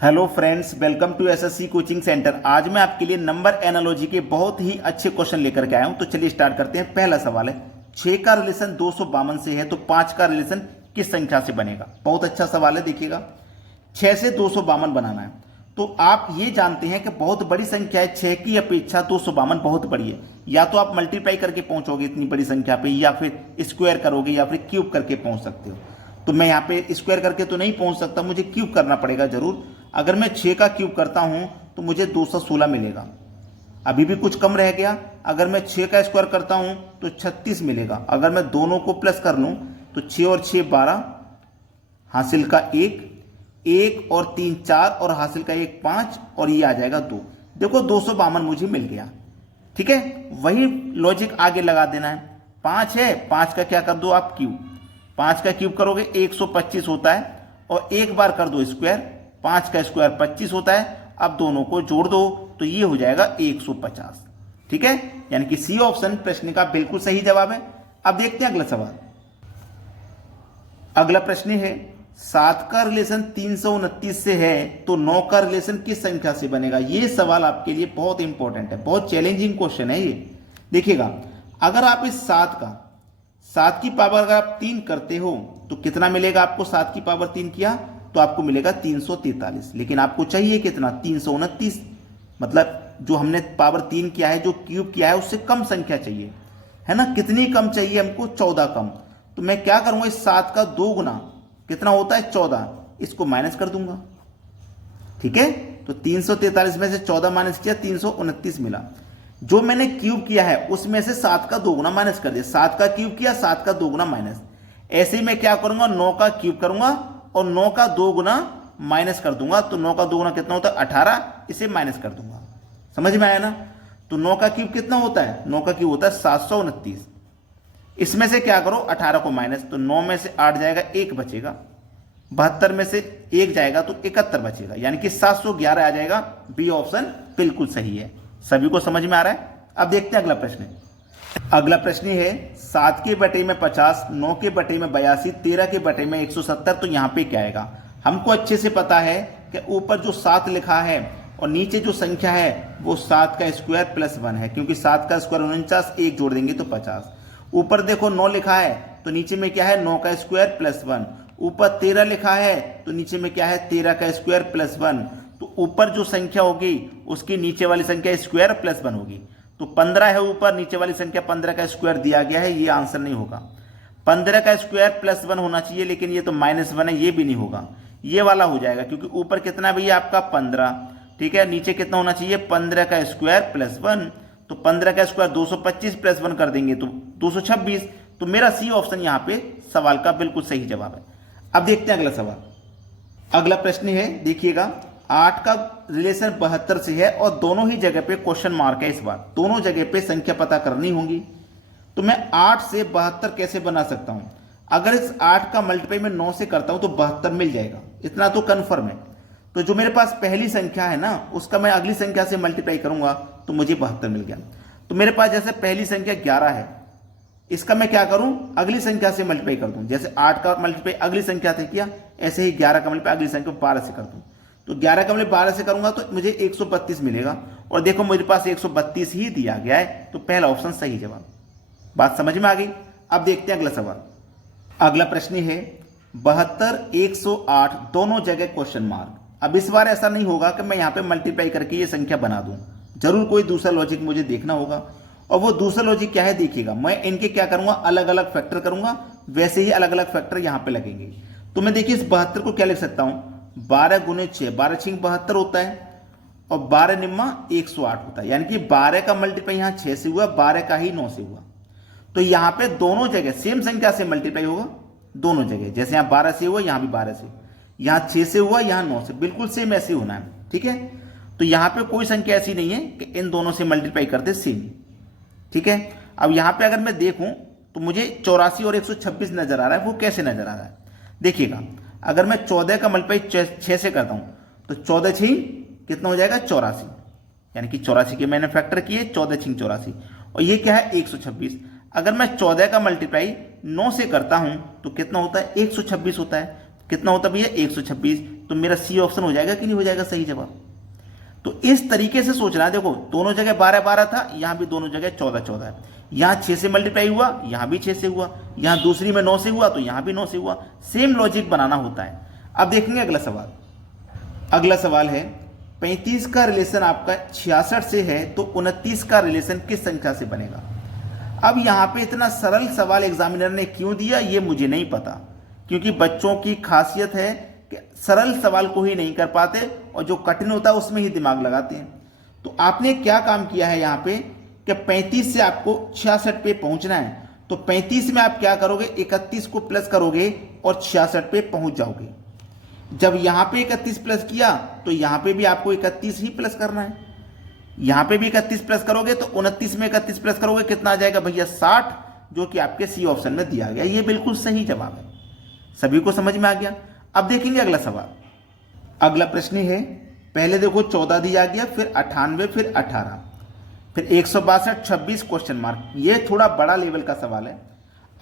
Hello friends, welcome to SSC coaching centre. आज मैं आपके लिए नंबर एनालॉजी के बहुत ही अच्छे क्वेश्चन लेकर के आया हूं। तो चलिए स्टार्ट करते हैं। पहला सवाल है, 6 का रिलेशन 252 से है तो 5 का रिलेशन किस संख्या से बनेगा। बहुत अच्छा सवाल है। देखिएगा, 6 से 252 बनाना है तो आप ये जानते हैं कि बहुत बड़ी संख्या है, 6 की अपेक्षा 252 बहुत बड़ी है। या तो आप मल्टीप्लाई करके पहुंचोगे इतनी बड़ी संख्या पे, या फिर स्क्वायर करोगे, या फिर क्यूब करके पहुंच सकते हो। तो मैं यहाँ पे स्क्वायर करके तो नहीं पहुंच सकता, मुझे क्यूब करना पड़ेगा जरूर। अगर मैं 6 का क्यूब करता हूं तो मुझे 216 मिलेगा। अभी भी कुछ कम रह गया। अगर मैं 6 का स्क्वायर करता हूं तो 36 मिलेगा। अगर मैं दोनों को प्लस कर लूं तो 6 और 6 12, हासिल का 1, 1 और 3 4, और हासिल का 1 5, और ये आ जाएगा 2। देखो 252 मुझे मिल गया। ठीक है, वही लॉजिक आगे लगा देना है। 5 है, 5 का क्या कर दो आप, क्यूब। 5 का क्यूब करोगे 125 होता है, और एक बार कर दो स्क्वायर। 5 का स्क्वायर 25 होता है। अब दोनों को जोड़ दो तो ये हो जाएगा 150। ठीक है, यानी कि सी ऑप्शन प्रश्न का बिल्कुल सही जवाब है। अब देखते हैं अगला सवाल। अगला प्रश्न है, 7 का रिलेशन 329 से है तो 9 का रिलेशन किस संख्या से बनेगा। ये सवाल आपके लिए बहुत इंपॉर्टेंट है, बहुत चैलेंजिंग क्वेश्चन है ये। देखिएगा, अगर आप इस 7 की पावर अगर आप 3 करते हो तो कितना मिलेगा आपको। 7 की पावर 3 किया तो आपको मिलेगा 343, लेकिन आपको चाहिए कितना, 329। मतलब जो हमने पावर 3 किया है, जो क्यूब किया है, उससे कम संख्या चाहिए, है ना। कितनी कम चाहिए हमको, 14 कम। तो मैं क्या करूंगा, इस 7 का 2 गुना कितना होता है, 14, इसको माइनस कर दूंगा। ठीक है, तो 343 में से 14 माइनस किया, 329 मिला। जो मैंने क्यूब किया है उसमें से 7 का 2 गुना माइनस कर दिया। 7 का क्यूब किया, 7 का 2 गुना माइनस। ऐसे ही मैं क्या करूंगा, 9 का क्यूब करूंगा और 9 का 2 गुना माइनस कर दूंगा। तो 9 का 2 गुना कितना होता है, 18, इसे माइनस कर दूंगा। समझ में आया ना। तो 9 का क्यूब कितना होता है, 9 का क्यूब होता है 729। इसमें से क्या करो, 18 को माइनस, तो 9 में से 8 जाएगा, 1 बचेगा। 72 में से 1 जाएगा तो 71 बचेगा, यानी कि 711 आ जाएगा। बी ऑप्शन बिल्कुल सही है। सभी को समझ में आ रहा है। अब देखते हैं अगला प्रश्न। अगला प्रश्न है, 7 के बटे में 50, 9 के बटे में 82, 13 के बटे में 170। तो यहां पे क्या आएगा, हमको अच्छे से पता है कि ऊपर जो 7 लिखा है और नीचे जो संख्या है वो 7 का स्क्वायर प्लस 1 है, क्योंकि 7 का स्क्वायर 49, 1 जोड़ देंगे तो 50। ऊपर देखो 9 लिखा है तो नीचे में क्या है, 9 का स्क्वायर प्लस 1। ऊपर 13 लिखा है तो नीचे में क्या है, 13 का स्क्वायर प्लस 1। तो ऊपर जो संख्या होगी उसकी नीचे वाली संख्या स्क्वायर प्लस 1 होगी। तो 15 है ऊपर, नीचे वाली संख्या 15 का स्क्वायर दिया गया है, ये आंसर नहीं होगा। 15 का स्क्वायर प्लस 1 होना चाहिए, लेकिन ये तो -1 है, ये भी नहीं होगा। ये वाला हो जाएगा, क्योंकि ऊपर कितना भैया आपका 15, ठीक है। नीचे कितना होना चाहिए, 15 का स्क्वायर प्लस 1। तो 15 का स्क्वायर 225 प्लस 1 कर देंगे तो 226। तो मेरा सी ऑप्शन यहाँ पे सवाल का बिल्कुल सही जवाब है। अब देखते हैं अगला सवाल। अगला प्रश्न है, देखिएगा, 8 का रिलेशन 72 से है और दोनों ही जगह पे क्वेश्चन मार्क है। इस बार दोनों जगह पे संख्या पता करनी होगी। तो मैं 8 से 72 कैसे बना सकता हूं। अगर इस 8 का मल्टीप्लाई में 9 से करता हूं तो 72 मिल जाएगा, इतना तो कन्फर्म है। तो जो मेरे पास पहली संख्या है ना, उसका मैं अगली संख्या से मल्टीप्लाई करूंगा तो मुझे 72 मिल गया। तो मेरे पास जैसे पहली संख्या 11 है, इसका मैं क्या करूं, अगली संख्या से मल्टीप्लाई कर दूं। जैसे 8 का मल्टीप्लाई अगली संख्या से किया, ऐसे ही 11 का मल्टीप्लाई अगली संख्या 12 से कर दूं। तो 11 का मल्टीप्लाई 12 से करूंगा तो मुझे 132 मिलेगा। और देखो मेरे पास 132 ही दिया गया है, तो पहला ऑप्शन सही जवाब। बात समझ में आ गई। अब देखते हैं अगला सवाल। अगला प्रश्न है, 72 108 दोनों जगह क्वेश्चन मार्क। अब इस बार ऐसा नहीं होगा कि मैं यहां पे मल्टीप्लाई करके ये संख्या बना दूं, जरूर कोई दूसरा लॉजिक मुझे देखना होगा। और वो दूसरा लॉजिक क्या है, देखिएगा, मैं इनके क्या करूंगा, अलग अलग फैक्टर करूंगा, वैसे ही अलग अलग फैक्टर यहां पे लगेंगे। तो मैं देखिए इस 72 को क्या लिख सकता हूं, 12 गुने 6, 12 6 72 होता है, और 12 निम्मा 108 होता है। यानी कि 12 का मल्टीप्लाई यहां 6 से हुआ, 12 का ही 9 से हुआ। तो यहां पे दोनों जगह सेम संख्या से मल्टीप्लाई होगा, दोनों जगह। जैसे यहां 12 से हुआ, यहां भी 12 से, यहां 6 से हुआ, यहां 9 से, बिल्कुल सेम ऐसे होना है। ठीक है, तो यहां पे कोई संख्या ऐसी नहीं है कि इन दोनों से मल्टीप्लाई करते सेम। ठीक है, अब यहां पे अगर मैं देखूं तो मुझे 84 और 126 नजर आ रहा है। वो कैसे नजर आ रहा है, देखिएगा, अगर मैं 14 का मल्टीप्लाई 6 से करता हूं तो 14 6 कितना हो जाएगा, 84। यानी कि 84 के मैंने फैक्टर किए, 14 6 84, और ये क्या है, 126। अगर मैं 14 का मल्टीप्लाई 9 से करता हूं तो कितना होता है, 126 होता है। कितना होता है भैया, 126। तो मेरा सी ऑप्शन हो जाएगा कि नहीं हो जाएगा सही जवाब। तो इस तरीके से सोचना है। देखो दोनों जगह 12-12 था, यहां भी दोनों जगह 14-14 है। यहां 6 से मल्टीप्लाई हुआ, यहां भी 6 से हुआ, यहां दूसरी में 9 से हुआ तो यहां भी 9 से हुआ। सेम लॉजिक बनाना होता है। अब देखेंगे अगला सवाल। अगला सवाल है 35 का रिलेशन आपका 66 से है तो 29 का रिलेशन किस संख्या से बनेगा। अब यहां पे इतना सरल सवाल एग्जामिनर ने क्यों दिया ये मुझे नहीं पता, क्योंकि बच्चों की खासियत है कि सरल सवाल को ही नहीं कर पाते और जो कठिन होता है उसमें ही दिमाग लगाते हैं। तो आपने क्या काम किया है यहाँ पे कि 35 से आपको 66 पे पहुंचना है, तो 35 में आप क्या करोगे, 31 को प्लस करोगे और 66 पे पहुंच जाओगे। जब यहां पे 31 प्लस किया तो यहां पे भी आपको 31 ही प्लस करना है। यहां पे भी 31 प्लस करोगे तो 29 में 31 प्लस करोगे, कितना आ जाएगा भैया 60, जो कि आपके सी ऑप्शन में दिया गया। ये बिल्कुल सही जवाब है। सभी को समझ में आ गया। अब देखेंगे अगला सवाल। अगला प्रश्न है, पहले देखो 14 दिया गया, फिर 98, फिर 18, फिर 162, 26 क्वेश्चन मार्क। ये थोड़ा बड़ा लेवल का सवाल है।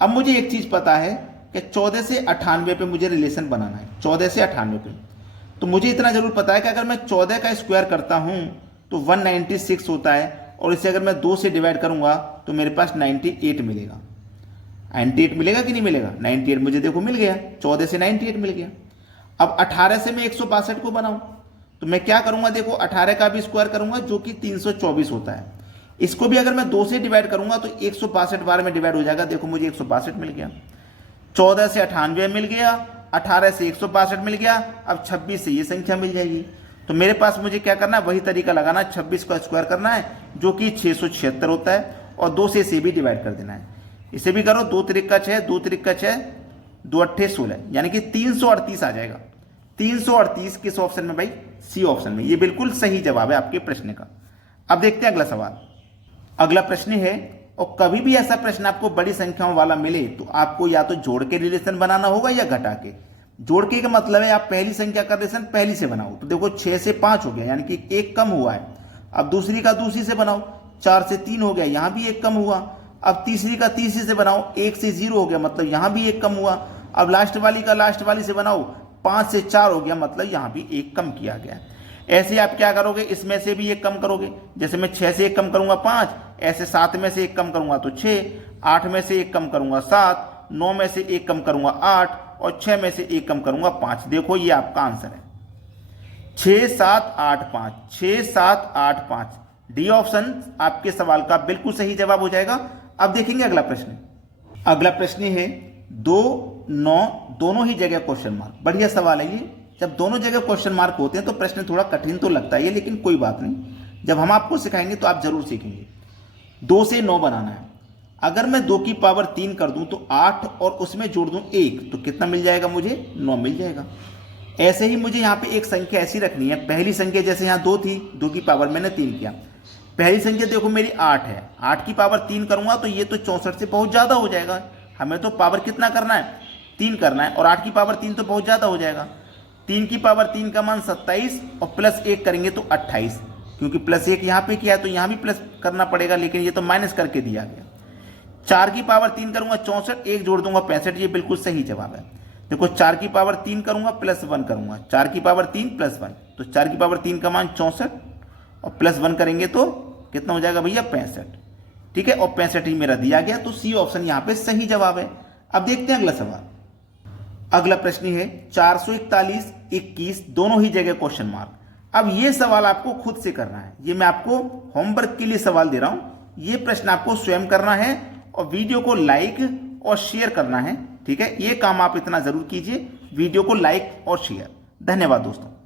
अब मुझे एक चीज पता है कि 14 से 98 पे मुझे रिलेशन बनाना है। 14 से 98 पे तो मुझे इतना जरूर पता है कि अगर मैं 14 का स्क्वायर करता हूं तो 196 होता है, और इसे अगर मैं 2 से डिवाइड करूंगा तो मेरे पास 98 मिलेगा। 98 मिलेगा कि नहीं मिलेगा? 98 मुझे देखो मिल गया, 14 से 98 मिल गया। अब 18 से मैं 162 को बनाऊं तो मैं क्या करूंगा, देखो 18 का भी स्क्वायर करूंगा जो कि 324 होता है। इसको भी अगर मैं 2 से डिवाइड करूंगा तो 162 बार में डिवाइड हो जाएगा। देखो मुझे 162 मिल गया। 14 से 98 मिल गया, 18 से 162 मिल गया, अब 26 से ये संख्या मिल जाएगी। तो मेरे पास मुझे क्या करना है, वही तरीका लगाना, 26 का स्क्वायर करना है जो कि 676 होता है, और 2 से इसे भी डिवाइड कर देना है। इसे भी करो, 2 त्रिक का 6, 2 त्रिक का 6, 2 अट्ठे 16, यानी कि 338 आ जाएगा। 338 किस ऑप्शन में भाई? सी ऑप्शन में। ये बिल्कुल सही जवाब है आपके प्रश्न का। अब देखते हैं अगला सवाल। अगला प्रश्न है, और कभी भी ऐसा प्रश्न आपको बड़ी संख्याओं वाला मिले तो आपको या तो जोड़ के रिलेशन बनाना होगा या घटा के। जोड़ के का मतलब है आप पहली संख्या का रिलेशन पहली से बनाओ। तो देखो 6 से 5 हो गया, यानी कि एक कम हुआ है। अब दूसरी का दूसरी से बनाओ, 4 से 3 हो गया, यहां भी एक कम हुआ। अब तीसरी का तीसरी से बनाओ, 1 से 0 हो गया, मतलब यहां भी एक कम हुआ। अब लास्ट वाली का लास्ट वाली से बनाओ, 5 से 4 हो गया, मतलब यहां भी एक कम किया गया। ऐसे आप क्या करोगे, इसमें से भी एक कम करोगे। जैसे मैं 6 से एक कम करूंगा 5, ऐसे 7 में से एक कम करूंगा तो 6, 8 में से एक कम करूंगा 7, 9 में से एक कम करूंगा 8, और 6 में से एक कम करूंगा 5। देखो ये आपका आंसर है 6 7 8 5, 6 7 8 5। डी ऑप्शन आपके सवाल का बिल्कुल सही जवाब हो जाएगा। अब देखेंगे अगला प्रश्न। अगला प्रश्न है 2 9 दोनों ही जगह क्वेश्चन मार्क। बढ़िया सवाल है ये। जब दोनों जगह क्वेश्चन मार्क होते हैं तो प्रश्न थोड़ा कठिन तो लगता है, लेकिन कोई बात नहीं, जब हम आपको सिखाएंगे तो आप जरूर सीखेंगे। 2 से 9 बनाना है। अगर मैं 2 की पावर 3 कर दूं तो 8 और उसमें जोड़ दूं 1 तो कितना मिल जाएगा मुझे? 9 मिल जाएगा। ऐसे ही मुझे यहाँ पे एक संख्या ऐसी रखनी है। पहली संख्या जैसे यहाँ 2 थी, 2 की पावर मैंने 3 किया। पहली संख्या देखो मेरी 8 है, 8 की पावर 3 करूंगा तो ये तो 64 से बहुत ज्यादा हो जाएगा। हमें तो पावर कितना करना है? 3 करना है, और 8 की पावर 3 तो बहुत ज्यादा हो जाएगा। 3 की पावर 3 का मान 27 और प्लस 1 करेंगे तो 28, क्योंकि प्लस 1 यहाँ पे किया है तो यहाँ भी प्लस करना पड़ेगा, लेकिन ये तो माइनस करके दिया गया। 4 की पावर 3 करूंगा 64, 1 जोड़ दूंगा 65। ये बिल्कुल सही जवाब है। देखो 4 की पावर 3 करूंगा प्लस 1 करूंगा, 4 की पावर 3 प्लस 1, तो 4 की पावर 3 का मान 64 और प्लस 1 करेंगे तो कितना हो जाएगा भैया? 65। ठीक है, और 65 ही मेरा दिया गया, तो सी ऑप्शन यहाँ पे सही जवाब है। अब देखते हैं अगला सवाल। अगला प्रश्न है 441 21 दोनों ही जगह क्वेश्चन मार्क। अब ये सवाल आपको खुद से करना है। ये मैं आपको होमवर्क के लिए सवाल दे रहा हूं। ये प्रश्न आपको स्वयं करना है और वीडियो को लाइक और शेयर करना है। ठीक है, ये काम आप इतना जरूर कीजिए, वीडियो को लाइक और शेयर। धन्यवाद दोस्तों।